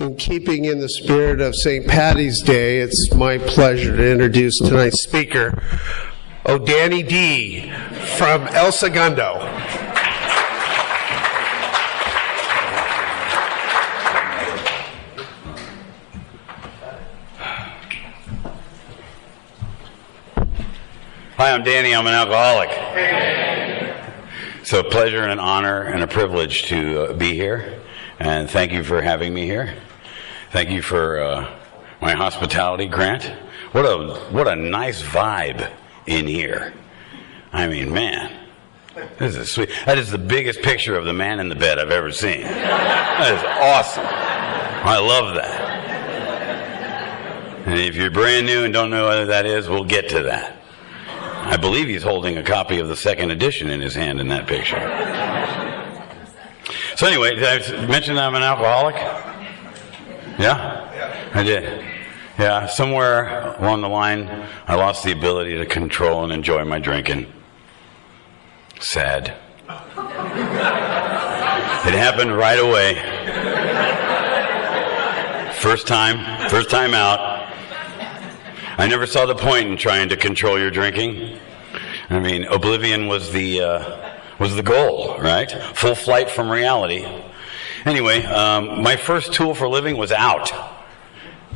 In keeping in the spirit of St. Patty's Day, it's my pleasure to introduce tonight's speaker, Danny D. from El Segundo. Hi, I'm Danny. I'm an alcoholic. So a pleasure and an honor and a privilege to be here. And thank you for having me here. Thank you for my hospitality, Grant. What a nice vibe in here. I mean, man, this is sweet. That is the biggest picture of the man in the bed I've ever seen. That is awesome. I love that. And if you're brand new and don't know what that is, we'll get to that. I believe he's holding a copy of the second edition in his hand in that picture. So anyway, did I mention that I'm an alcoholic? Yeah? I did. Yeah, somewhere along the line, I lost the ability to control and enjoy my drinking. Sad. It happened right away. First time out. I never saw the point in trying to control your drinking. I mean, oblivion was the goal, right? Full flight from reality. Anyway, my first tool for living was out.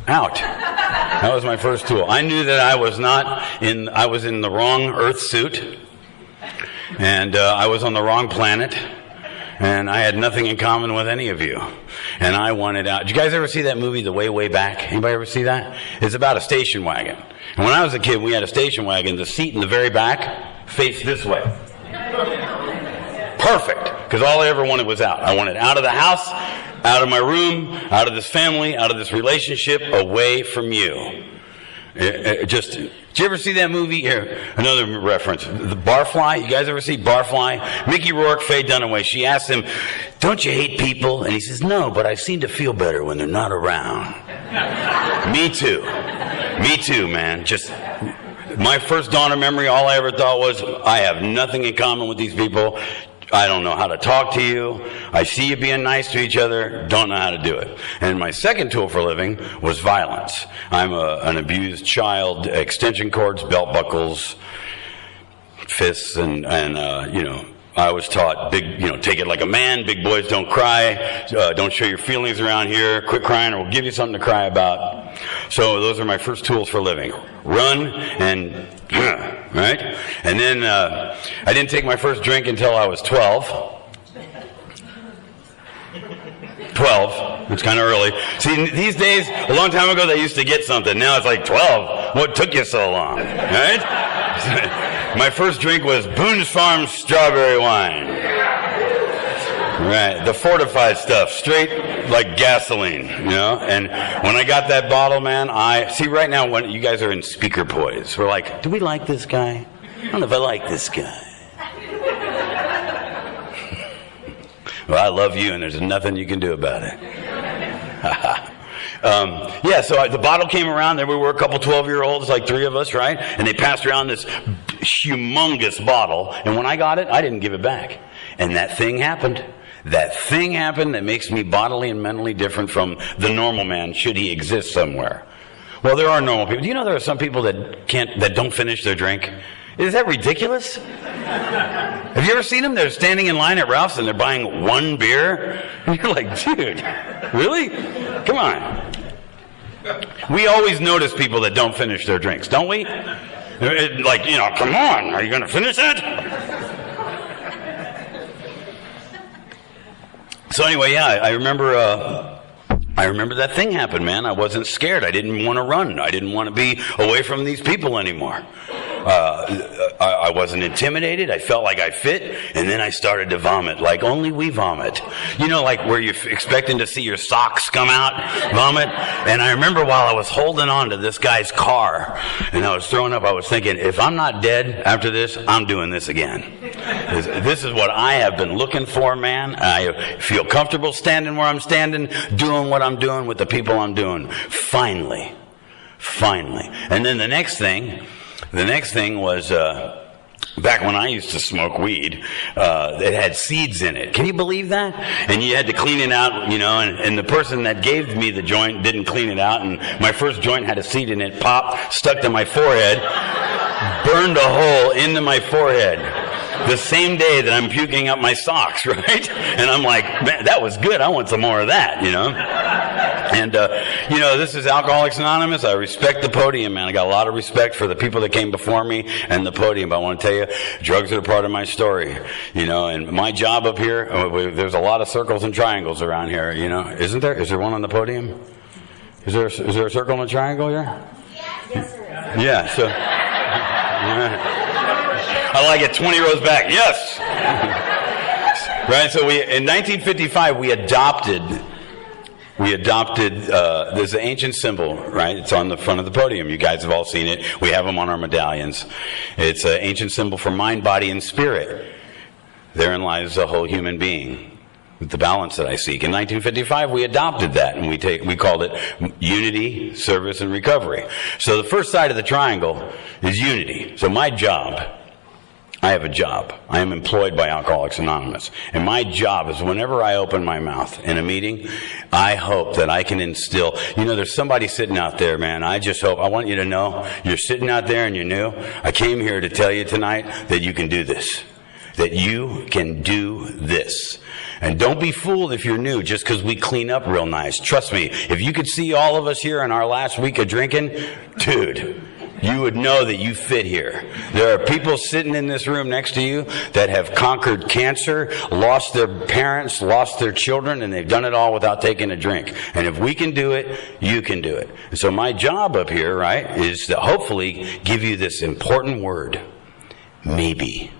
That was my first tool. I knew that I was in the wrong Earth suit, and I was on the wrong planet, and I had nothing in common with any of you. And I wanted out. Did you guys ever see that movie, The Way, Way Back? Anybody ever see that? It's about a station wagon. And when I was a kid, we had a station wagon. The seat in the very back faced this way. Perfect, because all I ever wanted was out. I wanted out of the house, out of my room, out of this family, out of this relationship, away from you. Did you ever see that movie? Here, another reference. The Barfly. You guys ever see Barfly? Mickey Rourke, Faye Dunaway. She asked him, "Don't you hate people?" And he says, "No, but I seem to feel better when they're not around." Me too. Me too, man. Just my first dawn of memory, all I ever thought was, I have nothing in common with these people. I don't know how to talk to you. I see you being nice to each other. Don't know how to do it. And my second tool for living was violence. I'm an abused child. Extension cords, belt buckles, fists, and I was taught take it like a man. Big boys don't cry. Don't show your feelings around here. Quit crying, or we'll give you something to cry about. So those are my first tools for living. Run and right? And then I didn't take my first drink until I was 12. 12. It's kind of early. See, these days, a long time ago, they used to get something. Now it's like 12. What took you so long? Right? My first drink was Boone's Farm strawberry wine. Right, the fortified stuff, straight like gasoline, And when I got that bottle, man, right now, when you guys are in speaker poise, we're like, do we like this guy? I don't know if I like this guy. Well, I love you, and there's nothing you can do about it. So the bottle came around. There we were, a couple 12-year-olds, like three of us, right? And they passed around this humongous bottle. And when I got it, I didn't give it back. And that thing happened. That thing happened that makes me bodily and mentally different from the normal man, should he exist somewhere. Well, there are normal people. Do you know there are some people that don't finish their drink? Is that ridiculous? Have you ever seen them? They're standing in line at Ralph's and they're buying one beer. And you're like, dude, really? Come on. We always notice people that don't finish their drinks, don't we? Come on, are you going to finish it? So anyway, I remember that thing happened, man. I wasn't scared. I didn't want to run. I didn't want to be away from these people anymore. I wasn't intimidated. I felt like I fit, and then I started to vomit like only we vomit. Like where you're expecting to see your socks come out, vomit. And I remember while I was holding on to this guy's car, and I was throwing up, I was thinking, if I'm not dead after this, I'm doing this again. This is what I have been looking for, man. I feel comfortable standing where I'm standing, doing what I'm doing with the people I'm doing. Finally. And then the next thing was Back when I used to smoke weed, it had seeds in it. Can you believe that? And you had to clean it out, and the person that gave me the joint didn't clean it out, and my first joint had a seed in it, popped, stuck to my forehead, burned a hole into my forehead. The same day that I'm puking up my socks, right? And I'm like, man, that was good. I want some more of that, And, this is Alcoholics Anonymous. I respect the podium, man. I got a lot of respect for the people that came before me and the podium. But I want to tell you, drugs are a part of my story, and my job up here, there's a lot of circles and triangles around here, Isn't there? Is there one on the podium? Is there a circle and a triangle here? Yes, sir. Yeah, so... I like it 20 rows back. Yes. Right. So in 1955 we adopted there's an ancient symbol, right? It's on the front of the podium. You guys have all seen it. We have them on our medallions. It's an ancient symbol for mind, body, and spirit. Therein lies the whole human being. The balance that I seek. In 1955, we adopted that, and we called it unity, service, and recovery. So the first side of the triangle is unity. So I have a job. I am employed by Alcoholics Anonymous. And my job is whenever I open my mouth in a meeting, I hope that I can instill, there's somebody sitting out there, man. I want you to know, you're sitting out there and you're new. I came here to tell you tonight that you can do this. That you can do this. And don't be fooled if you're new just because we clean up real nice. Trust me, if you could see all of us here in our last week of drinking, dude, you would know that you fit here. There are people sitting in this room next to you that have conquered cancer, lost their parents, lost their children, and they've done it all without taking a drink. And if we can do it, you can do it. And so my job up here, right, is to hopefully give you this important word, maybe.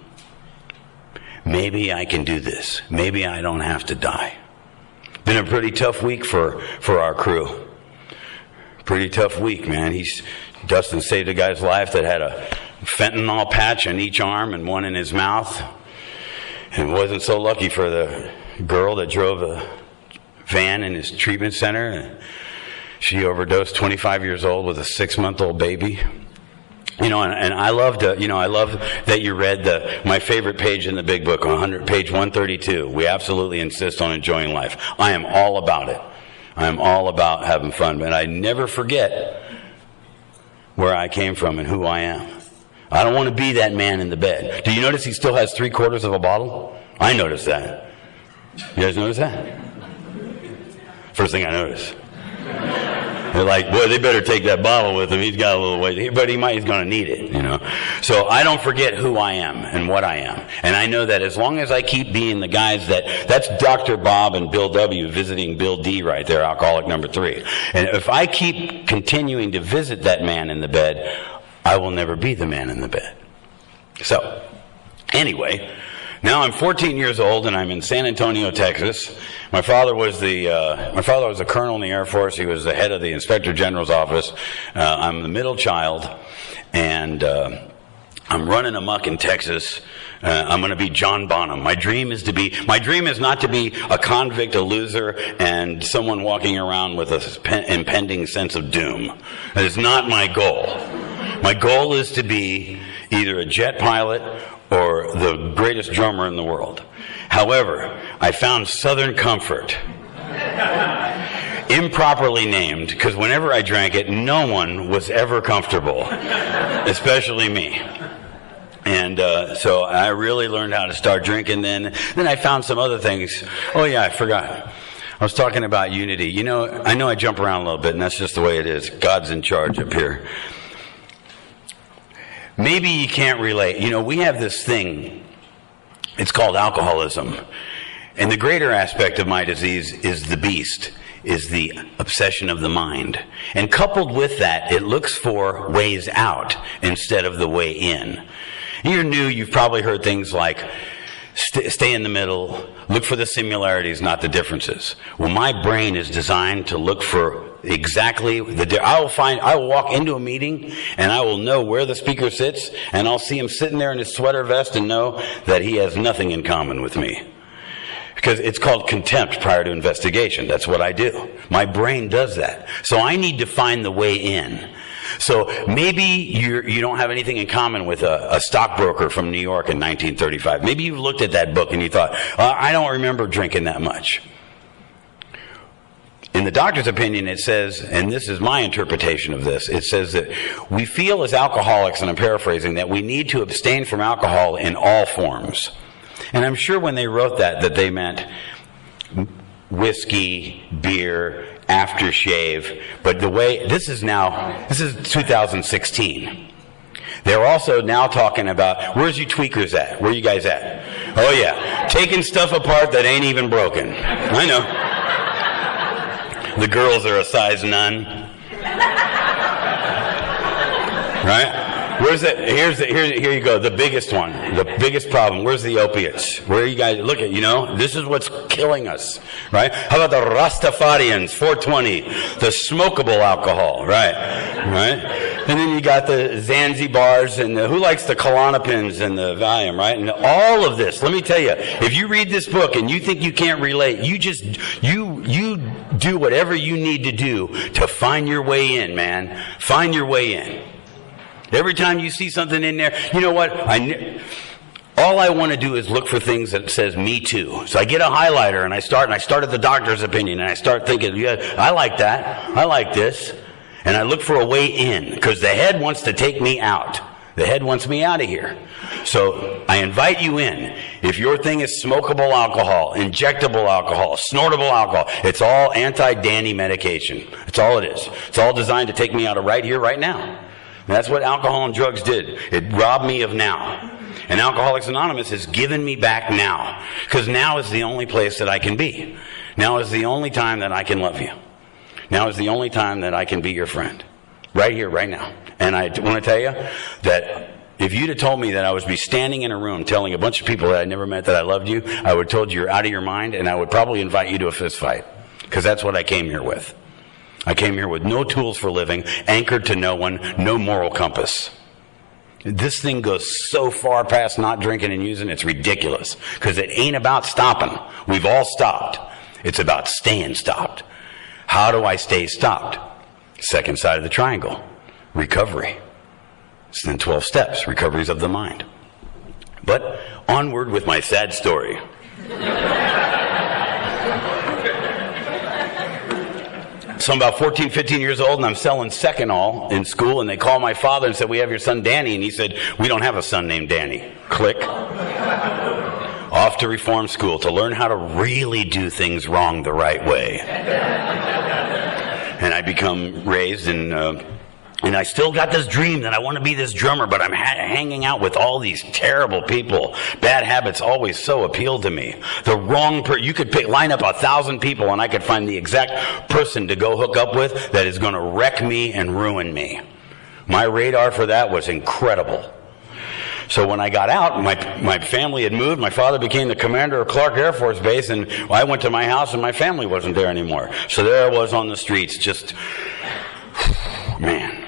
Maybe I can do this. Maybe I don't have to die. Been a pretty tough week for our crew. Pretty tough week, man. Dustin saved a guy's life that had a fentanyl patch on each arm and one in his mouth. And wasn't so lucky for the girl that drove the van in his treatment center. She overdosed, 25 years old, with a 6-month-old baby. And I love that you read my favorite page in the big book, page 132. We absolutely insist on enjoying life. I am all about it. I am all about having fun, but I never forget where I came from and who I am. I don't want to be that man in the bed. Do you notice he still has 3/4 of a bottle? I noticed that. You guys notice that? First thing I noticed. They're like, boy, they better take that bottle with him. He's got a little weight, but he's going to need it, So I don't forget who I am and what I am. And I know that as long as I keep being the guys that's Dr. Bob and Bill W. visiting Bill D right there, alcoholic number 3. And if I keep continuing to visit that man in the bed, I will never be the man in the bed. So, anyway, now I'm 14 years old and I'm in San Antonio, Texas. My father was a colonel in the Air Force. He was the head of the Inspector General's office. I'm the middle child, and I'm running amok in Texas. I'm going to be John Bonham. My dream is not to be a convict, a loser, and someone walking around with an impending sense of doom. That is not my goal. My goal is to be either a jet pilot or the greatest drummer in the world. However, I found Southern Comfort, improperly named, because whenever I drank it, no one was ever comfortable, especially me. And so I really learned how to start drinking then. Then I found some other things. Oh, yeah, I forgot. I was talking about unity. I know I jump around a little bit, and that's just the way it is. God's in charge up here. Maybe you can't relate. We have this thing. It's called alcoholism. And the greater aspect of my disease is the beast, is the obsession of the mind. And coupled with that, it looks for ways out instead of the way in. You're new, you've probably heard things like, stay in the middle, look for the similarities, not the differences. Well, my brain is designed to look for exactly I will walk into a meeting and I will know where the speaker sits, and I'll see him sitting there in his sweater vest and know that he has nothing in common with me. Because it's called contempt prior to investigation. That's what I do. My brain does that. So I need to find the way in. So maybe you don't have anything in common with a stockbroker from New York in 1935. Maybe you've looked at that book and you thought, I don't remember drinking that much. In the doctor's opinion, it says, and this is my interpretation of this, it says that we feel as alcoholics, and I'm paraphrasing, that we need to abstain from alcohol in all forms. And I'm sure when they wrote that they meant whiskey, beer, aftershave, but this is 2016. They're also now talking about, where's you tweakers at? Where you guys at? Oh yeah, taking stuff apart that ain't even broken. I know. The girls are a size none. Right? Where's it? Here you go. The biggest one. The biggest problem. Where's the opiates? Where are you guys? Look at, this is what's killing us. Right? How about the Rastafarians, 420, the smokable alcohol, right? Right? And then you got the Zanzibars and who likes the Klonopins and the Valium, right? And all of this. Let me tell you, if you read this book and you think you can't relate, you do whatever you need to do to find your way in, man. Find your way in. Every time you see something in there, you know what? All I want to do is look for things that says me too. So I get a highlighter and I start at the doctor's opinion and I start thinking, yeah, I like that. I like this. And I look for a way in because the head wants to take me out. The head wants me out of here. So I invite you in. If your thing is smokable alcohol, injectable alcohol, snortable alcohol, it's all anti-Danny medication. That's all it is. It's all designed to take me out of right here, right now. And that's what alcohol and drugs did. It robbed me of now. And Alcoholics Anonymous has given me back now. Because now is the only place that I can be. Now is the only time that I can love you. Now is the only time that I can be your friend. Right here, right now. And I want to tell you that if you'd have told me that I would be standing in a room telling a bunch of people that I never met that I loved you, I would have told you you're out of your mind, and I would probably invite you to a fist fight. Because that's what I came here with. I came here with no tools for living, anchored to no one, no moral compass. This thing goes so far past not drinking and using, it's ridiculous. Because it ain't about stopping. We've all stopped. It's about staying stopped. How do I stay stopped? Second side of the triangle. Recovery. It's then 12 steps. Recoveries of the mind. But onward with my sad story. So I'm about 14, 15 years old, and I'm selling second all in school, and they call my father and said, we have your son Danny. And he said, we don't have a son named Danny. Click. Off to reform school to learn how to really do things wrong the right way. And I become raised and I still got this dream that I want to be this drummer, but I'm hanging out with all these terrible people. Bad habits always so appealed to me. The wrong you could line up 1,000 people and I could find the exact person to go hook up with that is going to wreck me and ruin me. My radar for that was incredible. So when I got out, my family had moved. My father became the commander of Clark Air Force Base, and I went to my house and my family wasn't there anymore. So there I was on the streets, just, man.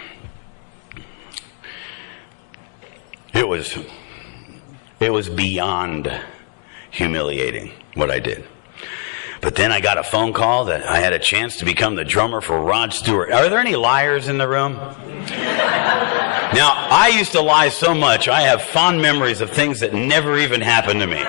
It was beyond humiliating what I did. But then I got a phone call that I had a chance to become the drummer for Rod Stewart. Are there any liars in the room? Now, I used to lie so much, I have fond memories of things that never even happened to me.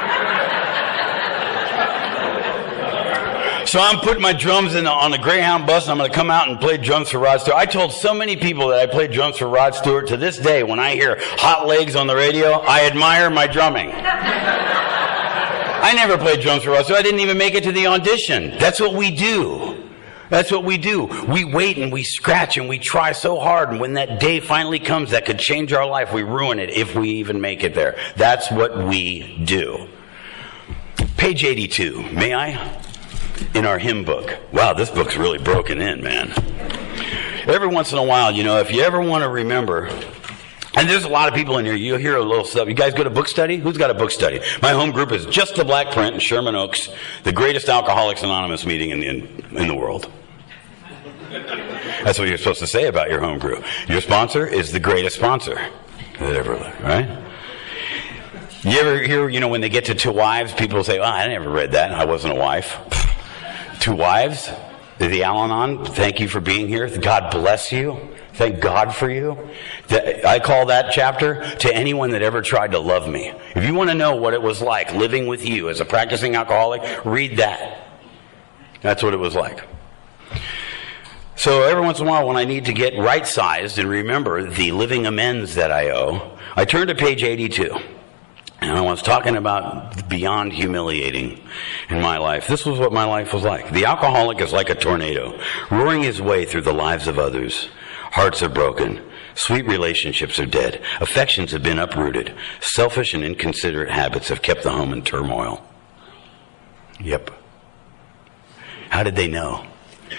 So I'm putting my drums on a Greyhound bus, and I'm going to come out and play drums for Rod Stewart. I told so many people that I played drums for Rod Stewart. To this day, when I hear Hot Legs on the radio, I admire my drumming. I never played drums for Rod Stewart. I didn't even make it to the audition. That's what we do. That's what we do. We wait and we scratch and we try so hard, and when that day finally comes that could change our life, we ruin it if we even make it there. That's what we do. Page 82, may I? In our hymn book. Wow, this book's really broken in, man. Every once in a while, if you ever want to remember, and there's a lot of people in here, you'll hear a little stuff. You guys go to book study? Who's got a book study? My home group is Just the Black Print in Sherman Oaks, the greatest Alcoholics Anonymous meeting in the world. That's what you're supposed to say about your home group. Your sponsor is the greatest sponsor that ever lived, right? You ever hear, when they get to 2 wives, people say, I never read that. I wasn't a wife. 2 wives? the Al-Anon, thank you for being here. God bless you. Thank God for you. I call that chapter to anyone that ever tried to love me. If you want to know what it was like living with you as a practicing alcoholic, read that. That's what it was like. So every once in a while when I need to get right-sized and remember the living amends that I owe, I turn to page 82. And I was talking about beyond humiliating in my life. This was what my life was like. The alcoholic is like a tornado, roaring his way through the lives of others. Hearts are broken. Sweet relationships are dead. Affections have been uprooted. Selfish and inconsiderate habits have kept the home in turmoil. Yep. How did they know?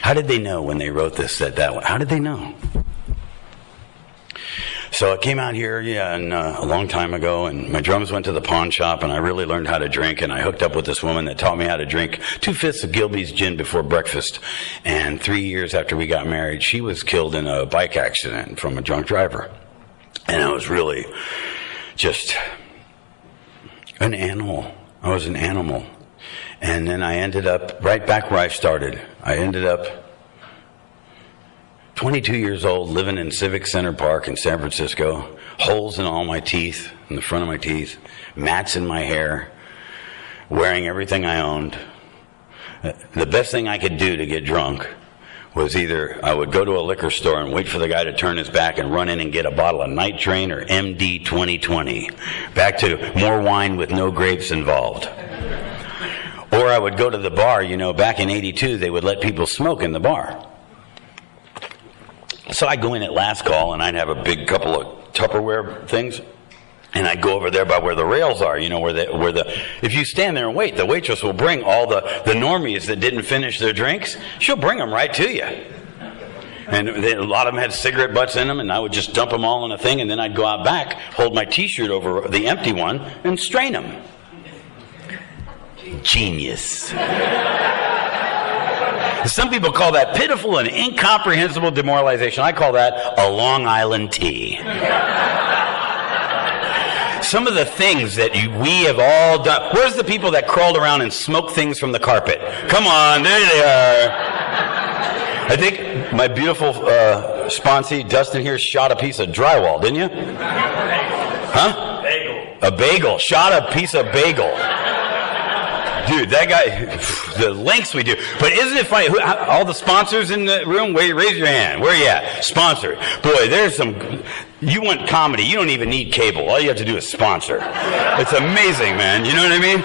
How did they know when they wrote this, said that one? How did they know? So I came out here, a long time ago, and my drums went to the pawn shop, and I really learned how to drink, and I hooked up with this woman that taught me how to drink 2/5 of Gilby's gin before breakfast. And 3 years after we got married, she was killed in a bike accident from a drunk driver. And I was really just an animal. I was an animal. And then I ended up right back where I started. I ended up 22 years old, living in Civic Center Park in San Francisco, holes in all my teeth, in the front of my teeth, mats in my hair, wearing everything I owned. The best thing I could do to get drunk was either I would go to a liquor store and wait for the guy to turn his back and run in and get a bottle of Night Train or MD 2020, back to more wine with no grapes involved. Or I would go to the bar. Back in 82, they would let people smoke in the bar. So I'd go in at last call, and I'd have a big couple of Tupperware things, and I'd go over there by where the rails are, if you stand there and wait, the waitress will bring all the normies that didn't finish their drinks. She'll bring them right to you. And a lot of them had cigarette butts in them, and I would just dump them all in a thing, and then I'd go out back, hold my T-shirt over the empty one, and strain them. Genius. Some people call that pitiful and incomprehensible demoralization. I call that a Long Island tea. Some of the things that we have all done. Where's the people that crawled around and smoked things from the carpet? Come on, there they are. I think my beautiful sponsee, Dustin here, shot a piece of drywall, didn't you? Huh? Bagel. A bagel. Shot a piece of bagel. Dude, that guy, the lengths we do. But isn't it funny? All the sponsors in the room, raise your hand. Where are you at? Sponsor. Boy, there's some. You want comedy. You don't even need cable. All you have to do is sponsor. It's amazing, man. You know what I mean?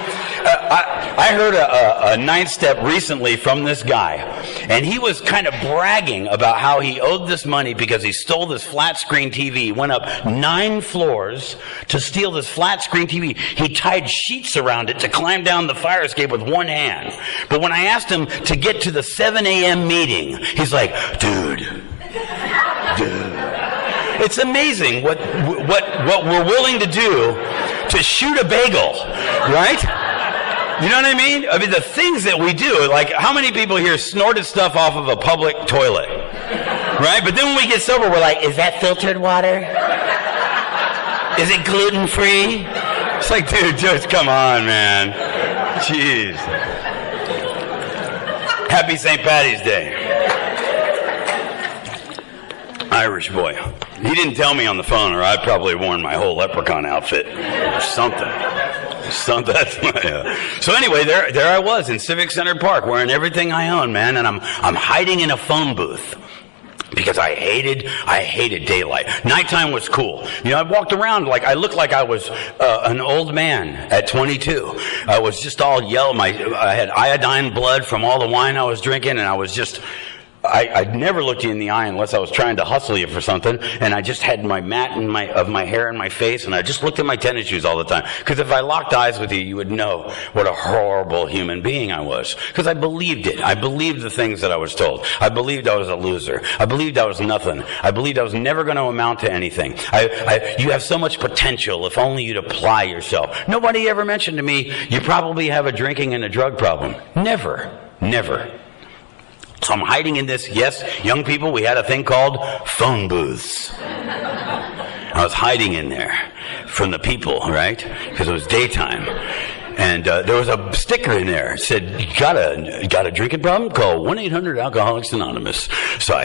I heard a ninth step recently from this guy, and he was kind of bragging about how he owed this money because he stole this flat screen TV. He went up 9 floors to steal this flat screen TV. He tied sheets around it to climb down the fire escape with one hand. But when I asked him to get to the 7 a.m. meeting, he's like, dude. It's amazing what we're willing to do to shoot a bagel, right? You know what I mean? I mean, the things that we do, like how many people here snorted stuff off of a public toilet, right? But then when we get sober, we're like, is that filtered water? Is it gluten-free? It's like, dude, just come on, man. Jeez. Happy St. Patty's Day. Irish boy. He didn't tell me on the phone, or I'd probably worn my whole leprechaun outfit or something. That's my, So anyway, there I was in Civic Center Park, wearing everything I own, man, and I'm hiding in a phone booth because I hated daylight. Nighttime was cool. I walked around like I looked like I was an old man at 22. I was just all yellow. I had iodine blood from all the wine I was drinking, and I was just. I never looked you in the eye unless I was trying to hustle you for something, and I just had my mat of my hair in my face, and I just looked at my tennis shoes all the time. Because if I locked eyes with you, you would know what a horrible human being I was. Because I believed it. I believed the things that I was told. I believed I was a loser. I believed I was nothing. I believed I was never going to amount to anything. You have so much potential if only you'd apply yourself. Nobody ever mentioned to me, you probably have a drinking and a drug problem. Never. So I'm hiding in this. Yes, young people, we had a thing called phone booths. I was hiding in there from the people, right? Because it was daytime. And there was a sticker in there. It said, you got a drinking problem? Call 1-800-Alcoholics Anonymous. So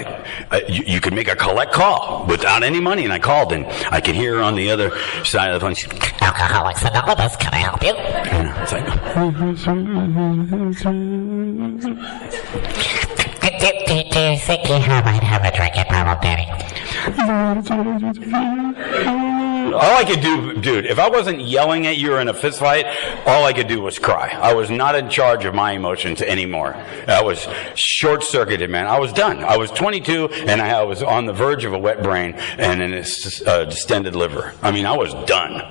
you could make a collect call without any money. And I called, and I could hear her on the other side of the phone. She said, Alcoholics Anonymous, can I help you? And it's like, do you think you might have a drinking problem, Danny? all I could do, dude, if I wasn't yelling at you or in a fist fight, all I could do was cry. I was not in charge of my emotions anymore. I was short-circuited, man. I was done. I was 22, and I was on the verge of a wet brain and an distended liver. I mean, I was done.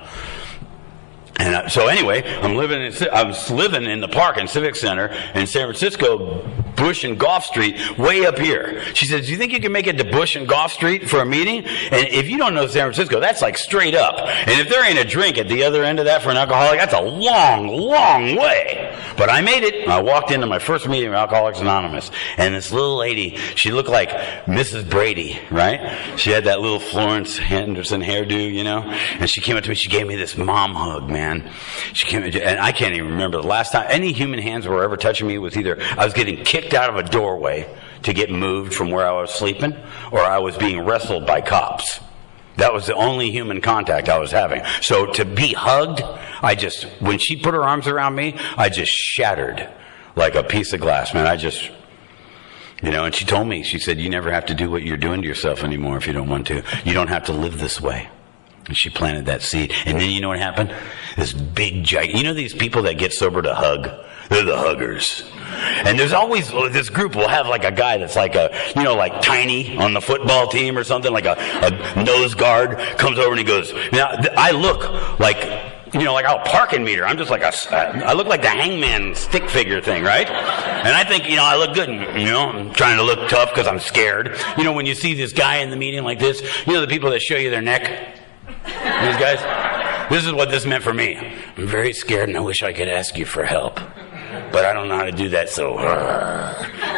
And so anyway, I was living in the park and Civic Center in San Francisco, Bush and Gough Street, way up here. She said, do you think you can make it to Bush and Gough Street for a meeting? And if you don't know San Francisco, that's like straight up. And if there ain't a drink at the other end of that for an alcoholic, that's a long, long way. But I made it. I walked into my first meeting of Alcoholics Anonymous. And this little lady, she looked like Mrs. Brady, right? She had that little Florence Henderson hairdo, you know? And she came up to me, she gave me this mom hug, man. She came, and I can't even remember the last time any human hands were ever touching me. Was either I was getting kicked out of a doorway to get moved from where I was sleeping, or I was being wrestled by cops. That was the only human contact I was having. So to be hugged, when she put her arms around me, I just shattered like a piece of glass, man. And she told me, she said, you never have to do what you're doing to yourself anymore if you don't want to. You don't have to live this way. And she planted that seed. And then you know what happened? This big giant, you know these people that get sober to hug? They're the huggers. And there's always, this group will have like a guy that's like like tiny on the football team or something, like a nose guard comes over and he goes, now I look like, like a parking meter. I'm just like I look like the hangman stick figure thing, right? And I think, I look good, and, I'm trying to look tough because I'm scared. When you see this guy in the meeting like this, the people that show you their neck, these guys, this is what this meant for me. I'm very scared and I wish I could ask you for help. But I don't know how to do that, so...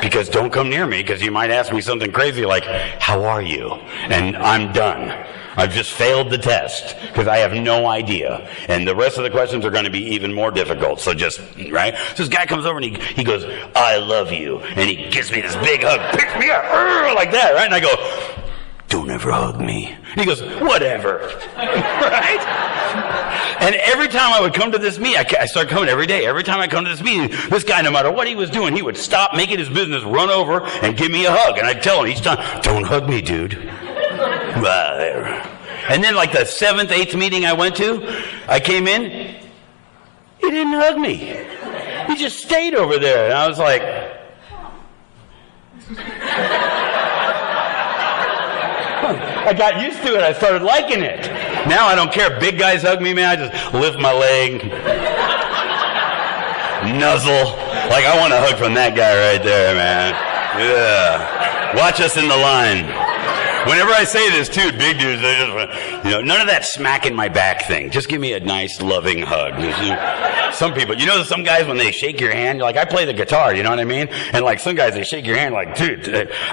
because don't come near me, because you might ask me something crazy like, how are you? And I'm done. I've just failed the test, because I have no idea. And the rest of the questions are going to be even more difficult, so just, right? So this guy comes over and he goes, I love you. And he gives me this big hug, picks me up, like that, right? And I go... don't ever hug me. And he goes, whatever. Right? And every time I would come to this meeting, I started coming every day. Every time I come to this meeting, this guy, no matter what he was doing, he would stop, make it his business, run over, and give me a hug. And I'd tell him each time, don't hug me, dude. And then like the 7th, 8th meeting I went to, I came in, he didn't hug me. He just stayed over there. And I was like... I got used to it. I started liking it. Now I don't care. Big guys hug me, man. I just lift my leg, nuzzle. Like I want a hug from that guy right there, man. Yeah. Watch us in the line. Whenever I say this, too, big dudes, they just, none of that smacking my back thing. Just give me a nice, loving hug. Some people, some guys, when they shake your hand, I play the guitar, you know what I mean? And like some guys, they shake your hand like, dude,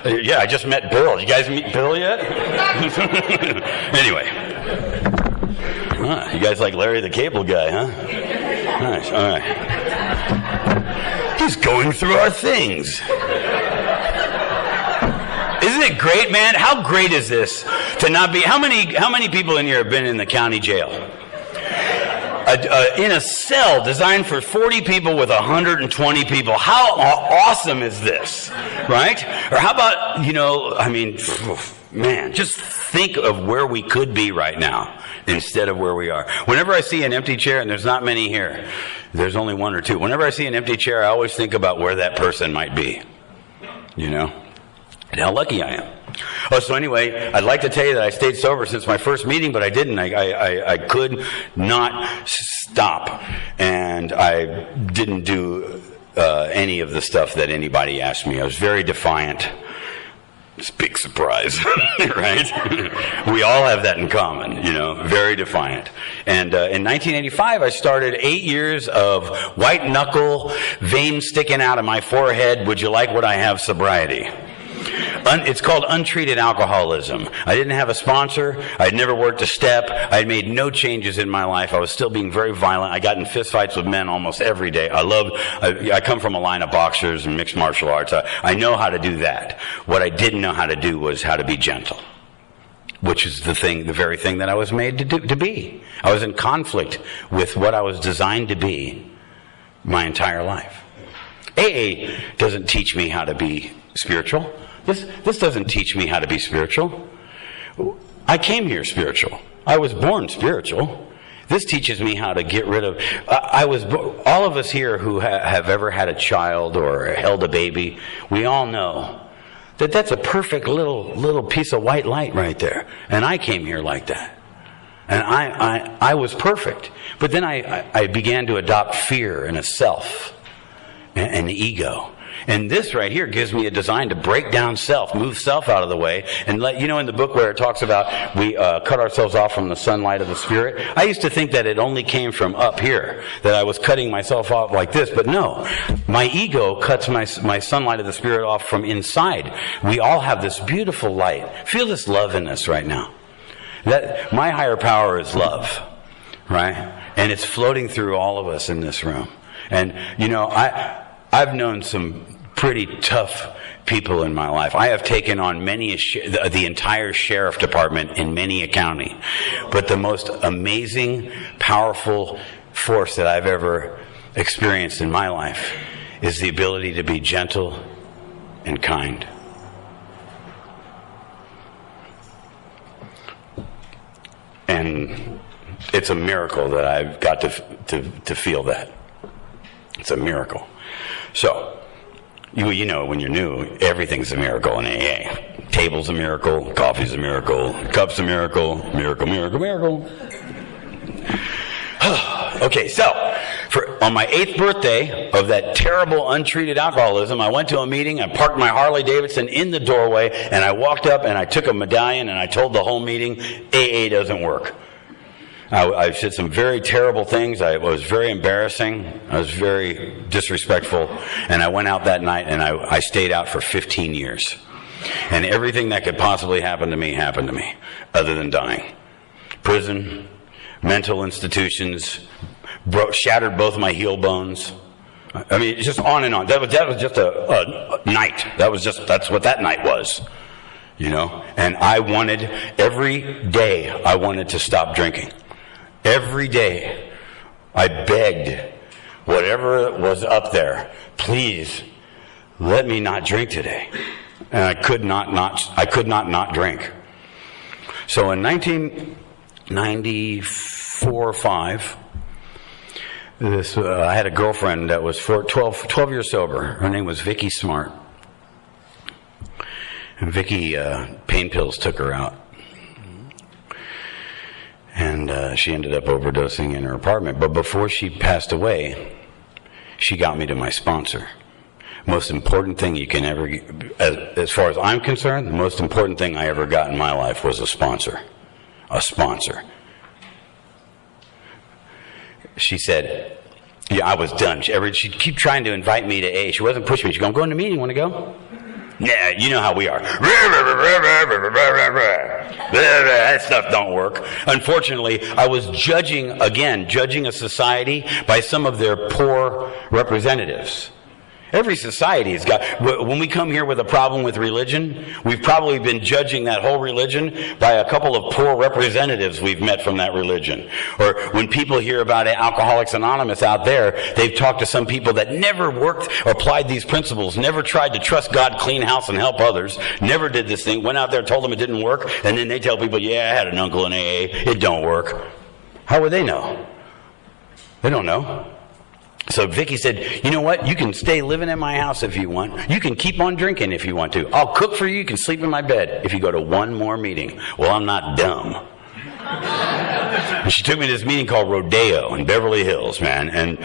yeah, I just met Bill. You guys meet Bill yet? Anyway. You guys like Larry the Cable Guy, huh? Nice, all right. He's going through our things. Isn't it great, man? How great is this to not be... How many people in here have been in the county jail? In a cell designed for 40 people with 120 people. How awesome is this, right? Or how about, man, just think of where we could be right now instead of where we are. Whenever I see an empty chair, and there's not many here, there's only one or two. Whenever I see an empty chair, I always think about where that person might be, and how lucky I am. Oh, so anyway, I'd like to tell you that I stayed sober since my first meeting, but I didn't. I could not stop, and I didn't do any of the stuff that anybody asked me. I was very defiant. It's a big surprise, right? We all have that in common, very defiant. And in 1985, I started 8 years of white knuckle, veins sticking out of my forehead, would you like what I have sobriety. it's called untreated alcoholism. I didn't have a sponsor. I'd never worked a step. I'd made no changes in my life. I was still being very violent. I got in fistfights with men almost every day. I come from a line of boxers and mixed martial arts. I know how to do that. What I didn't know how to do was how to be gentle, which is the very thing that I was made to be. I was in conflict with what I was designed to be my entire life. AA doesn't teach me how to be spiritual. This doesn't teach me how to be spiritual. I came here spiritual. I was born spiritual. This teaches me how to get rid of... all of us here who have ever had a child or held a baby, we all know that that's a perfect little piece of white light right there. And I came here like that. And I was perfect. But then I began to adopt fear and a self and ego. And this right here gives me a design to break down self, move self out of the way, and let you know in the book where it talks about we cut ourselves off from the sunlight of the Spirit. I used to think that it only came from up here, that I was cutting myself off like this, but no. My ego cuts my sunlight of the Spirit off from inside. We all have this beautiful light. Feel this love in us right now. That my higher power is love, right? And it's floating through all of us in this room. And, you know, I've known some pretty tough people in my life. I have taken on the entire sheriff department in many a county. But the most amazing, powerful force that I've ever experienced in my life is the ability to be gentle and kind. And it's a miracle that I've got to feel that. It's a miracle. So, you know, when you're new, everything's a miracle in AA. Table's a miracle, coffee's a miracle, cup's a miracle, miracle, miracle, miracle. Okay, so, on my 8th birthday of that terrible untreated alcoholism, I went to a meeting, I parked my Harley Davidson in the doorway, and I walked up and I took a medallion and I told the whole meeting, AA doesn't work. I said some very terrible things. I was very embarrassing. I was very disrespectful. And I went out that night and I stayed out for 15 years. And everything that could possibly happen to me happened to me, other than dying. Prison, mental institutions, shattered both my heel bones. I mean, just on and on. That was just a night. That's what that night was. You know? And every day I wanted to stop drinking. Every day, I begged whatever was up there, please let me not drink today. And I could not drink. So in 1994 or 5, I had a girlfriend that was 12 years sober. Her name was Vicky Smart. And Vicky, pain pills took her out. And she ended up overdosing in her apartment. But before she passed away, she got me to my sponsor. Most important thing you can ever, as far as I'm concerned, the most important thing I ever got in my life was a sponsor. A sponsor. She said, yeah, I was done. She'd keep trying to invite me to AA. She wasn't pushing me. She'd go, I'm going to a meeting. Want to go? Yeah, you know how we are. That stuff don't work. Unfortunately, I was judging a society by some of their poor representatives. Every society has got... When we come here with a problem with religion, we've probably been judging that whole religion by a couple of poor representatives we've met from that religion. Or when people hear about Alcoholics Anonymous out there, they've talked to some people that never worked or applied these principles, never tried to trust God, clean house, and help others, never did this thing, went out there, told them it didn't work, and then they tell people, yeah, I had an uncle in AA, it don't work. How would they know? They don't know. So Vicky said, you know what? You can stay living in my house if you want. You can keep on drinking if you want to. I'll cook for you. You can sleep in my bed if you go to one more meeting. Well, I'm not dumb. And she took me to this meeting called Rodeo in Beverly Hills, man. And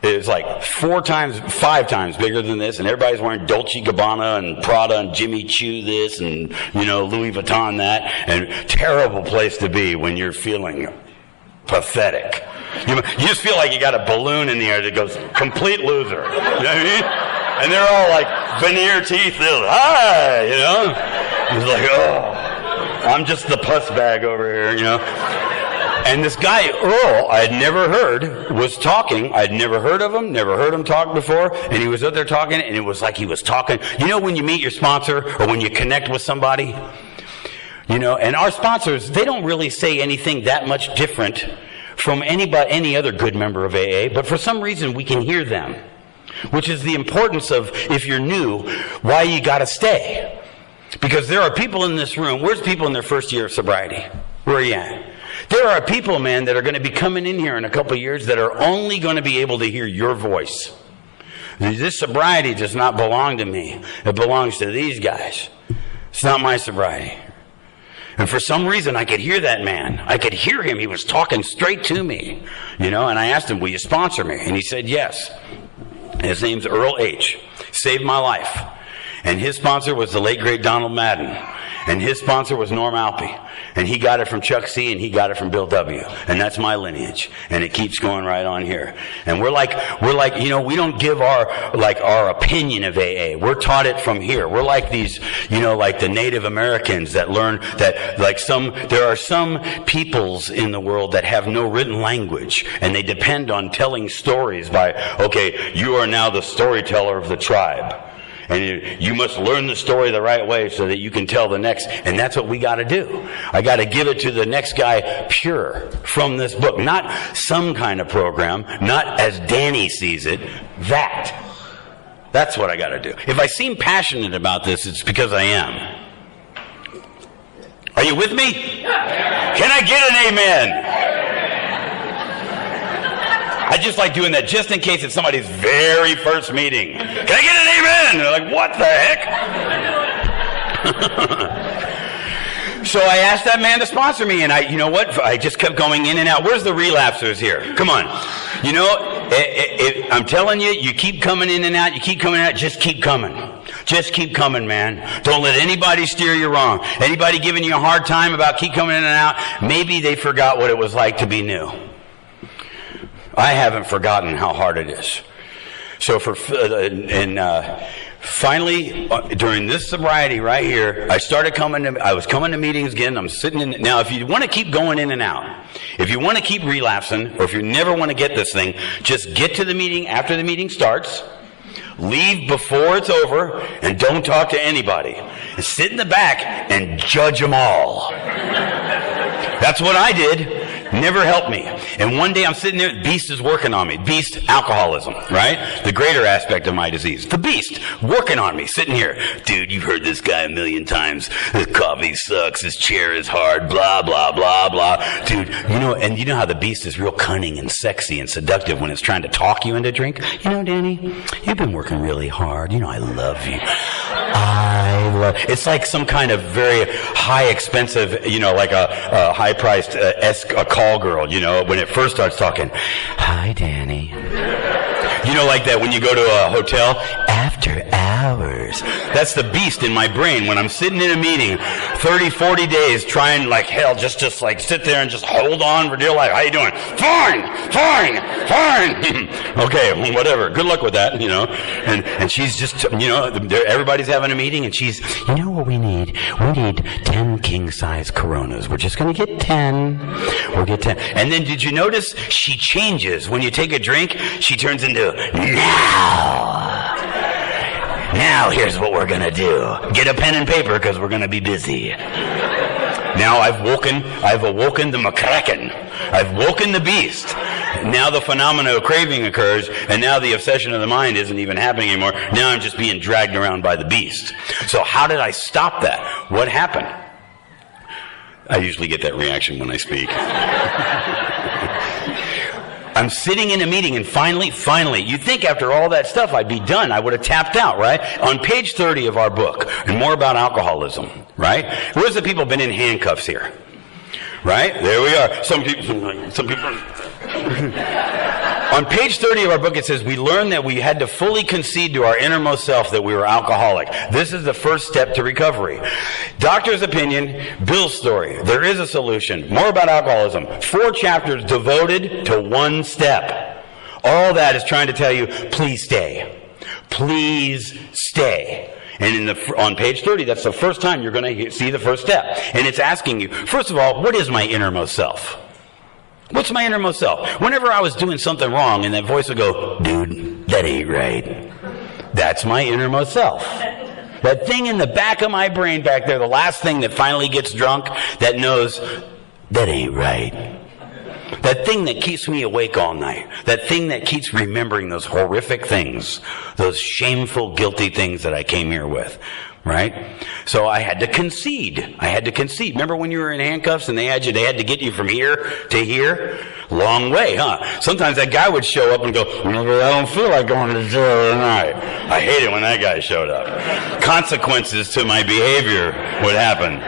it was like 5 times bigger than this. And everybody's wearing Dolce & Gabbana and Prada and Jimmy Choo this and, Louis Vuitton that. And terrible place to be when you're feeling pathetic. You just feel like you got a balloon in the air that goes complete loser. You know what I mean? And they're all like veneer teeth. They're like, hi, It's like, oh, I'm just the pus bag over here, you know. And this guy, Earl, I had never heard, was talking. I'd never heard of him, never heard him talk before. And he was out there talking, and it was like he was talking. You know when you meet your sponsor or when you connect with somebody? You know, and our sponsors, they don't really say anything that much different from any other good member of AA. But for some reason, we can hear them. Which is the importance of, if you're new, why you got to stay. Because there are people in this room. Where's people in their first year of sobriety? Where are you at? There are people, man, that are going to be coming in here in a couple of years that are only going to be able to hear your voice. This sobriety does not belong to me. It belongs to these guys. It's not my sobriety. And for some reason, I could hear that man. I could hear him. He was talking straight to me, you know, and I asked him, will you sponsor me? And he said, yes. His name's Earl H. Saved my life. And his sponsor was the late, great Donald Madden. And his sponsor was Norm Alpe. And he got it from Chuck C. and he got it from Bill W. And that's my lineage. And it keeps going right on here. And we're like, you know, we don't give our opinion of AA. We're taught it from here. We're like these, you know, like the Native Americans that learn that, like there are some peoples in the world that have no written language. And they depend on telling stories by, okay, you are now the storyteller of the tribe. And you must learn the story the right way so that you can tell the next. And that's what we got to do. I got to give it to the next guy pure from this book. Not some kind of program. Not as Danny sees it. That's what I got to do. If I seem passionate about this, it's because I am. Are you with me? Can I get an amen? I just like doing that just in case it's somebody's very first meeting. Can I get an amen? They're like, what the heck? So I asked that man to sponsor me, and you know what? I just kept going in and out. Where's the relapsers here? Come on. You know, I'm telling you, you keep coming in and out, you keep coming out, just keep coming. Just keep coming, man. Don't let anybody steer you wrong. Anybody giving you a hard time about keep coming in and out, maybe they forgot what it was like to be new. I haven't forgotten how hard it is. So finally, during this sobriety right here, I was coming to meetings again. I'm sitting in. Now, if you want to keep going in and out, if you want to keep relapsing, or if you never want to get this thing, just get to the meeting after the meeting starts, leave before it's over, and don't talk to anybody. And sit in the back and judge them all. That's what I did. Never helped me. And one day I'm sitting there, Beast is working on me. Beast, alcoholism, right? The greater aspect of my disease. The Beast, working on me, sitting here. Dude, you've heard this guy a million times. His coffee sucks, his chair is hard, blah, blah, blah, blah. Dude, you know how the Beast is real cunning and sexy and seductive when it's trying to talk you into drink? You know, Danny, you've been working really hard. You know, I love you. It's like some kind of very high expensive, you know, like a high priced a call girl, you know, when it first starts talking. Hi, Danny. You know, like that when you go to a hotel after hours. That's the Beast in my brain when I'm sitting in a meeting 30, 40 days trying like hell just like sit there and just hold on for dear life. How you doing? Fine. Okay, whatever. Good luck with that, you know. And she's just, you know, everybody's having a meeting and she's, you know what we need? We need 10 king-size Coronas. We're just going to get 10. We'll get 10. And then did you notice she changes when you take a drink? She turns into Now here's what we're going to do. Get a pen and paper because we're going to be busy. Now I've awoken the McCracken. I've woken the Beast. Now the phenomena of craving occurs, and now the obsession of the mind isn't even happening anymore. Now I'm just being dragged around by the Beast. So how did I stop that? What happened? I usually get that reaction when I speak. I'm sitting in a meeting, and finally, you'd think after all that stuff I'd be done. I would have tapped out, right? On page 30 of our book, and more about alcoholism, right? Where's the people been in handcuffs here? Right? There we are. Some people. On page 30 of our book, it says, we learned that we had to fully concede to our innermost self that we were alcoholic. This is the first step to recovery. Doctor's opinion, Bill's story. There is a solution. More about alcoholism. 4 chapters devoted to one step. All that is trying to tell you, please stay. Please stay. And on page 30, that's the first time you're going to see the first step. And it's asking you, first of all, what is my innermost self? What's my innermost self? Whenever I was doing something wrong, and that voice would go, dude, that ain't right. That's my innermost self. That thing in the back of my brain back there, the last thing that finally gets drunk, that knows, that ain't right. That thing that keeps me awake all night. That thing that keeps remembering those horrific things. Those shameful, guilty things that I came here with. Right? So I had to concede. Remember when you were in handcuffs and they had to get you from here to here? Long way, huh? Sometimes that guy would show up and go, I don't feel like going to jail tonight. I hate it when that guy showed up. Consequences to my behavior would happen.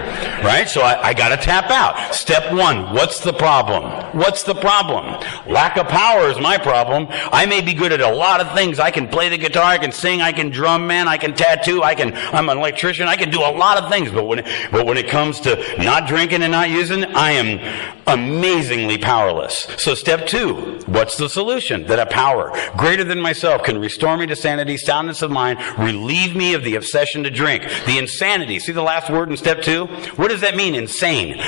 Right? So I got to tap out. Step one, what's the problem? What's the problem? Lack of power is my problem. I may be good at a lot of things. I can play the guitar, I can sing, I can drum, man, I can tattoo, I'm an electrician, I can do a lot of things. But when it comes to not drinking and not using, I am amazingly powerless. So step two, what's the solution? That a power greater than myself can restore me to sanity, soundness of mind, relieve me of the obsession to drink. The insanity. See the last word in step two? What does that mean, insane?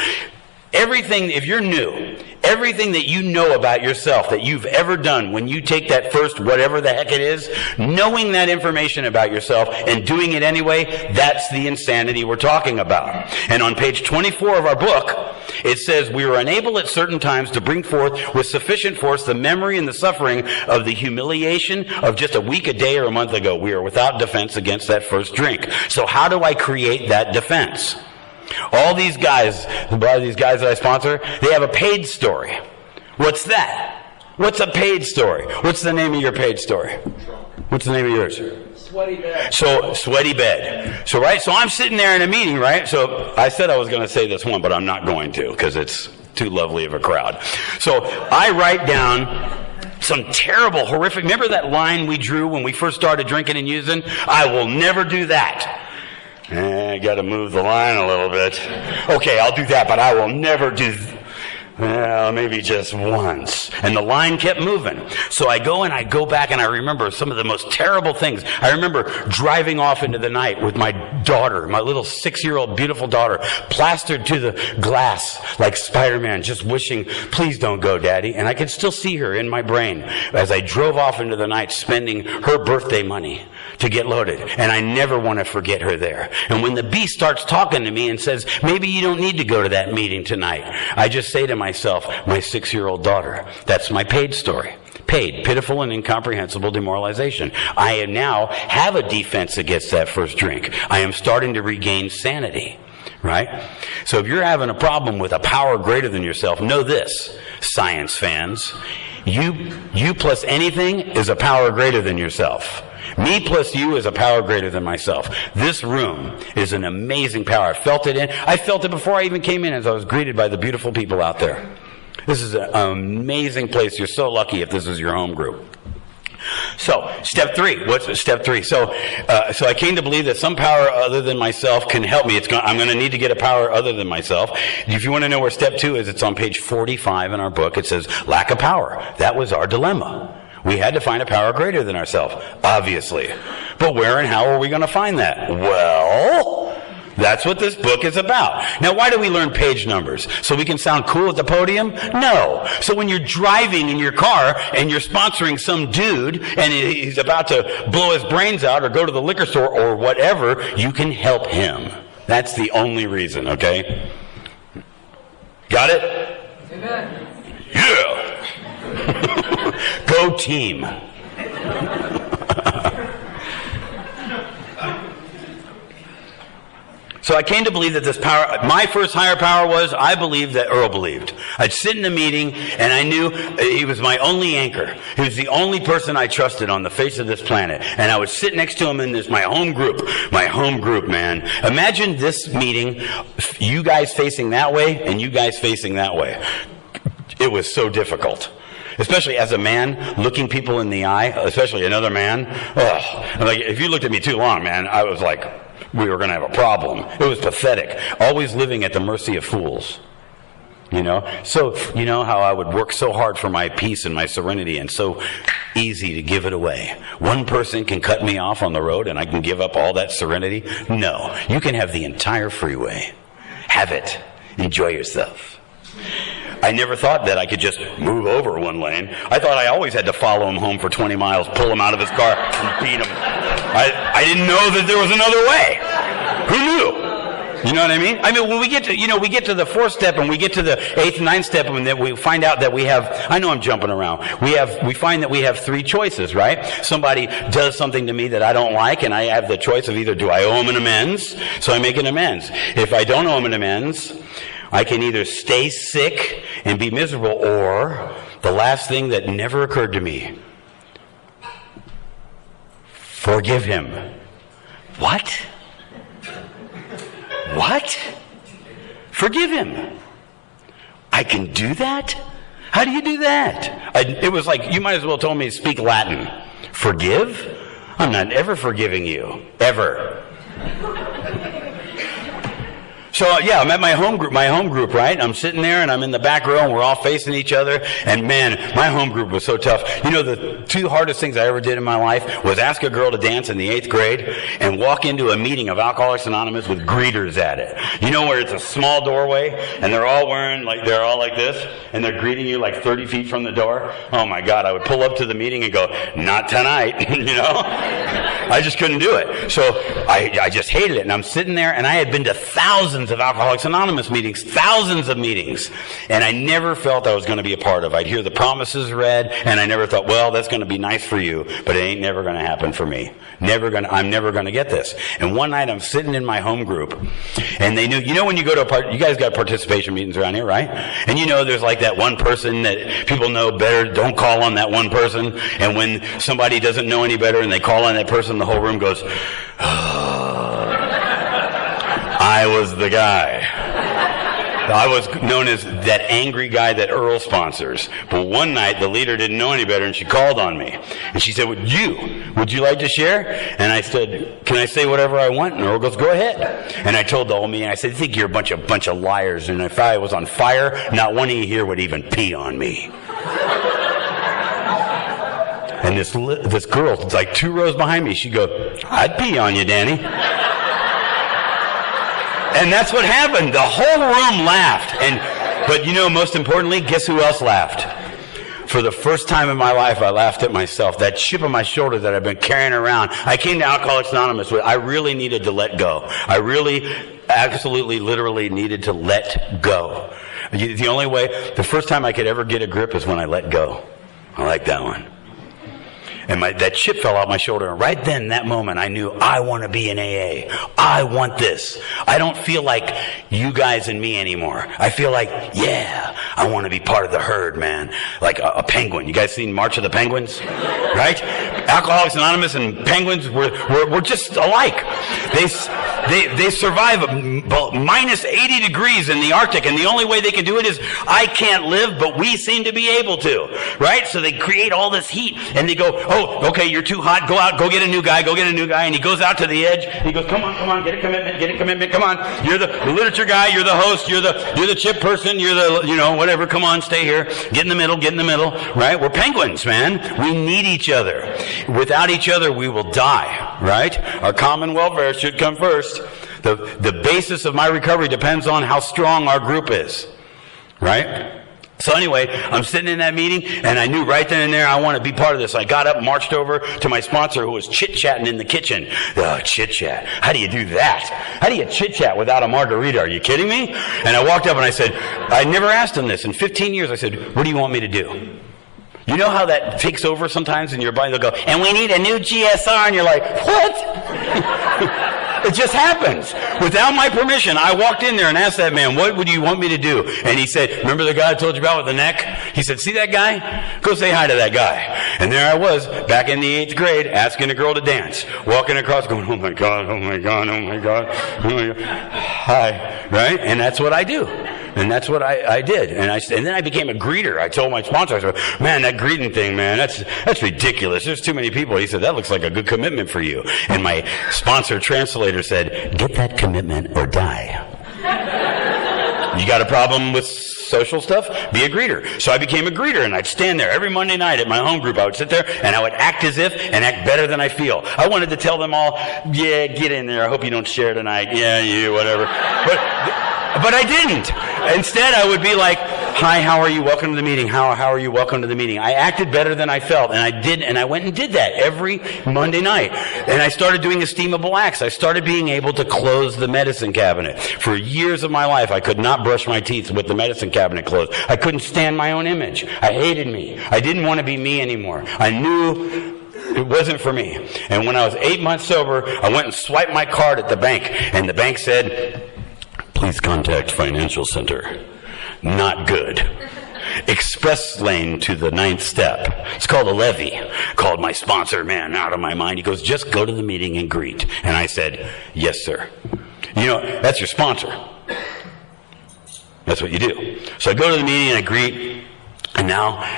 Everything, if you're new, everything that you know about yourself that you've ever done, when you take that first whatever the heck it is, knowing that information about yourself and doing it anyway, that's the insanity we're talking about. And on page 24 of our book, it says, we are unable at certain times to bring forth with sufficient force the memory and the suffering of the humiliation of just a week, a day, or a month ago. We are without defense against that first drink. So how do I create that defense? All these guys that I sponsor, they have a paid story. What's that? What's a paid story? What's the name of your paid story? What's the name of yours? Sweaty bed. So, sweaty bed. So I'm sitting there in a meeting, right? So I said I was going to say this one, but I'm not going to because it's too lovely of a crowd. So I write down some terrible, horrific, remember that line we drew when we first started drinking and using? I will never do that. I got to move the line a little bit. Okay, I'll do that, but I will never do. Well, maybe just once. And the line kept moving. So I go back and I remember some of the most terrible things. I remember driving off into the night with my daughter, my little 6-year-old beautiful daughter, plastered to the glass like Spider-Man, just wishing, please don't go, Daddy. And I could still see her in my brain as I drove off into the night spending her birthday money to get loaded. And I never want to forget her there. And when the beast starts talking to me and says, maybe you don't need to go to that meeting tonight, I just say to myself, my 6-year-old daughter. That's my paid story. Paid, pitiful and incomprehensible demoralization. I now have a defense against that first drink. I am starting to regain sanity. Right? So if you're having a problem with a power greater than yourself, know this, science fans. You plus anything is a power greater than yourself. Me plus you is a power greater than myself. This room is an amazing power. I felt it before I even came in as I was greeted by the beautiful people out there. This is an amazing place. You're so lucky if this is your home group. So, step three. What's step three? So I came to believe that some power other than myself can help me. I'm going to need to get a power other than myself. If you want to know where step two is, it's on page 45 in our book. It says, lack of power. That was our dilemma. We had to find a power greater than ourselves, obviously. But where and how are we going to find that? Well, that's what this book is about. Now, why do we learn page numbers? So we can sound cool at the podium? No. So when you're driving in your car and you're sponsoring some dude and he's about to blow his brains out or go to the liquor store or whatever, you can help him. That's the only reason, okay? Got it? Amen. Yeah. Go team. So I came to believe that this power, my first higher power was, I believed that Earl believed. I'd sit in a meeting and I knew he was my only anchor. He was the only person I trusted on the face of this planet. And I would sit next to him in my home group, man. Imagine this meeting, you guys facing that way and you guys facing that way. It was so difficult. Especially as a man, looking people in the eye, especially another man. Like, if you looked at me too long, man, I was like, we were going to have a problem. It was pathetic. Always living at the mercy of fools. You know, so you know how I would work so hard for my peace and my serenity, and so easy to give it away. One person can cut me off on the road and I can give up all that serenity. No, you can have the entire freeway. Have it. Enjoy yourself. I never thought that I could just move over one lane. I thought I always had to follow him home for 20 miles, pull him out of his car, and beat him. I didn't know that there was another way. Who knew? You know what I mean? I mean, when we get to the fourth step and we get to the eighth and ninth step, and then we find out that we have, I know I'm jumping around. We find that we have three choices, right? Somebody does something to me that I don't like, and I have the choice of either do I owe him an amends, so I make an amends. If I don't owe him an amends, I can either stay sick and be miserable, or the last thing that never occurred to me, forgive him. What? What? Forgive him. I can do that? How do you do that? It was like, you might as well told me to speak Latin. Forgive? I'm not ever forgiving you. Ever. So yeah, I'm at my home group, right? I'm sitting there and I'm in the back row and we're all facing each other. And man, my home group was so tough. You know, the two hardest things I ever did in my life was ask a girl to dance in the 8th grade and walk into a meeting of Alcoholics Anonymous with greeters at it. You know, where it's a small doorway and they're all like this and they're greeting you like 30 feet from the door. Oh my God, I would pull up to the meeting and go, not tonight, you know? I just couldn't do it. So I just hated it. And I'm sitting there and I had been to thousands of Alcoholics Anonymous meetings, thousands of meetings, and I never felt I was going to be a part of. I'd hear the promises read, and I never thought, well, that's going to be nice for you, but it ain't never going to happen for me. I'm never going to get this. And one night I'm sitting in my home group, and they knew, you know when you go to you guys got participation meetings around here, right? And you know there's like that one person that people know better, don't call on that one person, and when somebody doesn't know any better and they call on that person, the whole room goes, I was the guy. I was known as that angry guy that Earl sponsors. But one night, the leader didn't know any better, and she called on me. And she said, would you like to share? And I said, can I say whatever I want? And Earl goes, go ahead. And I told the whole meeting, I said, I think you're a bunch of liars. And if I was on fire, not one of you here would even pee on me. And this girl, it's like 2 rows behind me, she'd go, I'd pee on you, Danny. And that's what happened. The whole room laughed. But you know, most importantly, guess who else laughed? For the first time in my life, I laughed at myself. That chip on my shoulder that I've been carrying around. I came to Alcoholics Anonymous with, I really needed to let go. I really, absolutely, literally needed to let go. The only way, the first time I could ever get a grip is when I let go. I like that one. And that chip fell off my shoulder. And right then, that moment, I knew I want to be in AA. I want this. I don't feel like you guys and me anymore. I feel like, yeah, I want to be part of the herd, man. Like a penguin. You guys seen March of the Penguins? Right? Alcoholics Anonymous and penguins were just alike. They survive minus 80 degrees in the Arctic, and the only way they can do it is, I can't live, but we seem to be able to. Right? So they create all this heat, and they go, oh, okay, you're too hot, go out, go get a new guy, and he goes out to the edge, and he goes, come on, get a commitment, come on. You're the literature guy, you're the host, you're the chip person, you're the, whatever, come on, stay here, get in the middle, right? We're penguins, man. We need each other. Without each other, we will die, right? Our common welfare should come first. The basis of my recovery depends on how strong our group is, right? So anyway, I'm sitting in that meeting, and I knew right then and there I want to be part of this. I got up, marched over to my sponsor, who was chit-chatting in the kitchen. Chit-chat. How do you do that? How do you chit-chat without a margarita? Are you kidding me? And I walked up and I said, I never asked him this. In 15 years, I said, what do you want me to do? You know how that takes over sometimes in your body? They'll go, and we need a new GSR. And you're like, what? It just happens. Without my permission, I walked in there and asked that man, what would you want me to do? And he said, remember the guy I told you about with the neck? He said, see that guy? Go say hi to that guy. And there I was, back in the 8th grade, asking a girl to dance. Walking across, going, oh my God, oh my God, oh my God, oh my God. Hi, right? And that's what I do. And that's what I did. And then I became a greeter. I told my sponsor, I said, man, that greeting thing, man, that's ridiculous. There's too many people. He said, that looks like a good commitment for you. And my sponsor translator said, get that commitment or die. You got a problem with social stuff, be a greeter. So I became a greeter, and I'd stand there every Monday night at my home group. I would sit there, and I would act as if and act better than I feel. I wanted to tell them all, yeah, get in there. I hope you don't share tonight. Yeah, you, whatever. But I didn't. Instead, I would be like, hi, how are you? Welcome to the meeting. How are you? Welcome to the meeting. I acted better than I felt, and I went and did that every Monday night. And I started doing esteemable acts. I started being able to close the medicine cabinet. For years of my life, I could not brush my teeth with the medicine cabinet closed. I couldn't stand my own image. I hated me. I didn't want to be me anymore. I knew it wasn't for me. And when I was 8 months sober, I went and swiped my card at the bank, and the bank said, please contact Financial Center. Not good. Express lane to the 9th step. It's called a levy. Called my sponsor, man, out of my mind. He goes, just go to the meeting and greet. And I said, yes, sir. You know, that's your sponsor. That's what you do. So I go to the meeting and I greet. And now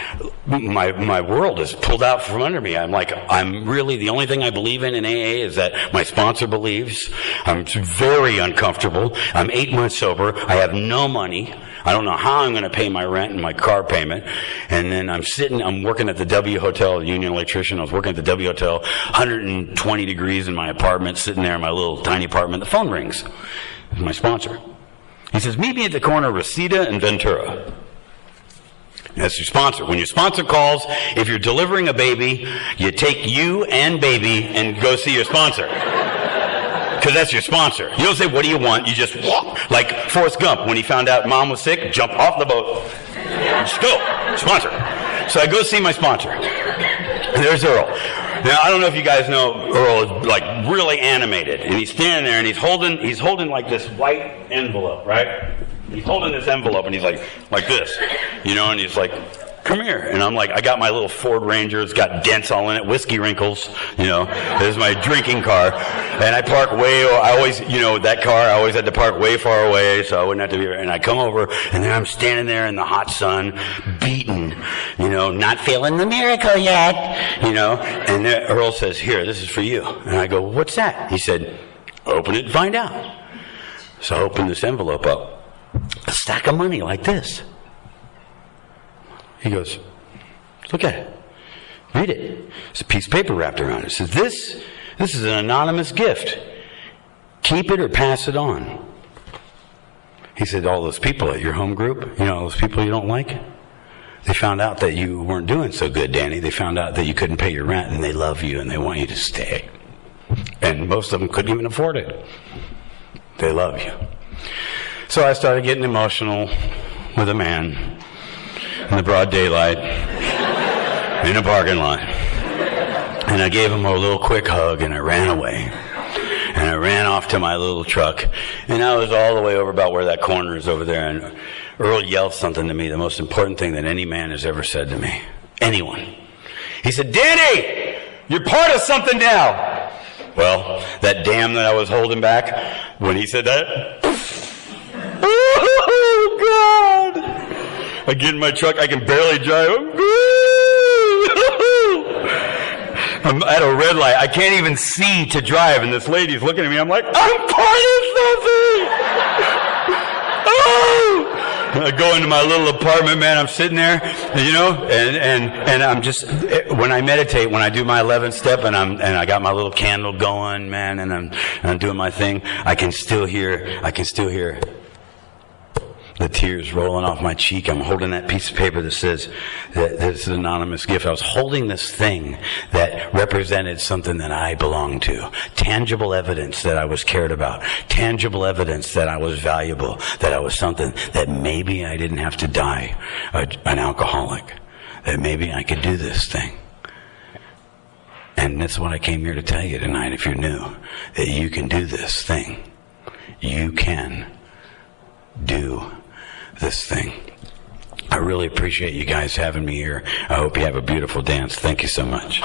my world is pulled out from under me. I'm really, the only thing I believe in AA is that my sponsor believes. I'm very uncomfortable. I'm 8 months sober. I have no money. I don't know how I'm going to pay my rent and my car payment. And then I'm working at the W Hotel, union electrician. I was working at the W Hotel, 120 degrees in my apartment, sitting there in my little tiny apartment. The phone rings. It's my sponsor. He says, meet me at the corner of Reseda and Ventura. That's your sponsor. When your sponsor calls, if you're delivering a baby, you take you and baby and go see your sponsor. Because that's your sponsor. You don't say, what do you want? You just walk. Like Forrest Gump, when he found out mom was sick, jump off the boat. Just go. Sponsor. So I go see my sponsor. And there's Earl. Now, I don't know if you guys know, Earl is like really animated. And he's standing there and he's holding like this white envelope, right? He's holding this envelope and he's like this, you know, and he's like, come here. And I'm like, I got my little Ford Ranger. It's got dents all in it, whiskey wrinkles, you know. There's my drinking car. And I park I always, you know, that car, I always had to park way far away so I wouldn't have to be, and I come over and then I'm standing there in the hot sun, beaten, you know, not feeling the miracle yet, you know. And then Earl says, here, this is for you. And I go, what's that? He said, open it and find out. So I opened this envelope up. A stack of money like this. He goes, look at it. Read it. It's a piece of paper wrapped around it. It says, this is an anonymous gift. Keep it or pass it on. He said, all those people at your home group, you know, all those people you don't like, they found out that you weren't doing so good, Danny. They found out that you couldn't pay your rent, and they love you, and they want you to stay. And most of them couldn't even afford it. They love you. So I started getting emotional with a man in the broad daylight in a parking lot. And I gave him a little quick hug and I ran away. And I ran off to my little truck. And I was all the way over about where that corner is over there. And Earl yelled something to me, the most important thing that any man has ever said to me. Anyone. He said, Danny, you're part of something now. Well, that dam that I was holding back, when he said that, oh, God! I get in my truck, I can barely drive. I'm at a red light. I can't even see to drive, and this lady's looking at me. I'm like, I'm part of something! Oh! I go into my little apartment, man. I'm sitting there, you know, and I'm just, when I meditate, when I do my 11th step, and I got my little candle going, man, and I'm doing my thing, I can still hear the tears rolling off my cheek. I'm holding that piece of paper that says that this is an anonymous gift. I was holding this thing that represented something that I belonged to. Tangible evidence that I was cared about. Tangible evidence that I was valuable. That I was something. That maybe I didn't have to die an alcoholic. That maybe I could do this thing. And that's what I came here to tell you tonight, if you're new. That you can do this thing. You can do this thing. I really appreciate you guys having me here. I hope you have a beautiful dance. Thank you so much.